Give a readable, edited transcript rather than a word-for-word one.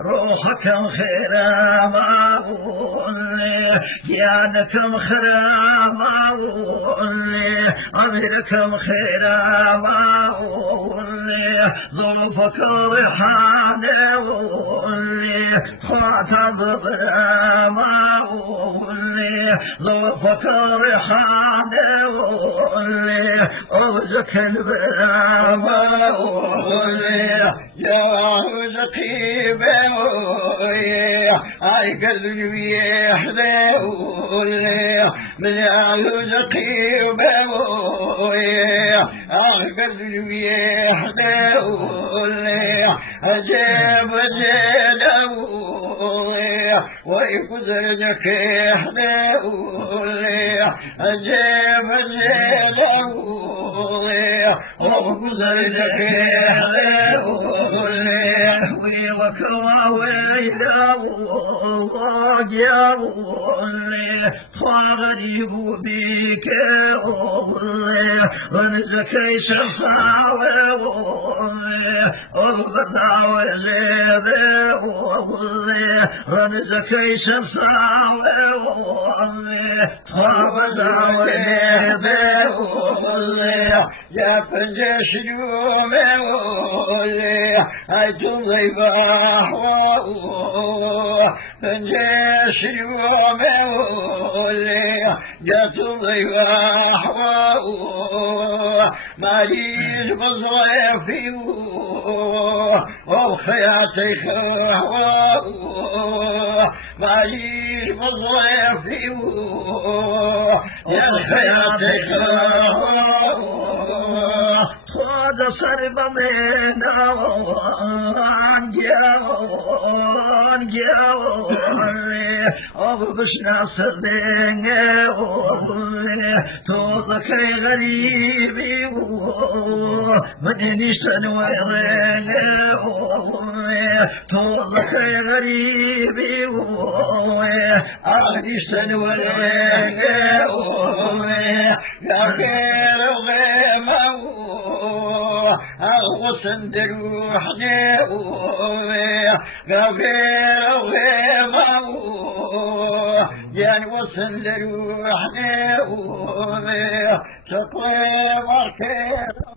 روحكم خيرا مولي ديانكم خيرا مولي عملكم خيرا مولي ظروفك ريحانة مولي خاطب مولي ظروفك ريحانة مولي أرزقن بلا مولي يا رزقي بمولي أي قلبي بيحدى مولي من رزقي بمولي أي قلبي بيحدى مولي أجيب مولي ويقدرك يحدى مولي أجيب مولي وقدرك يحدى مولي وكواويلا وراجع مولي فغريب بك مولي ونزك يشصاوي مولي وغداوي ليبي مولي ونزك يشصاوي مولي وغداوي ليبي مولي يا فنجش يومي مولي أجلي بحوه فنجش يومي مولي جاتلي بحوه ماليش بصرفي وخياتي خواوه ماليش بصرفي يا خياتي خواوه خذ صرب منا وانجاوني أبشنا صدقني توضك غريبي مني سنوريني توضك غريبي أغني سنوريني يا خير وغيمه الغصن دروحني غفير وغيمه يا الغصن دروحني شطوي مركب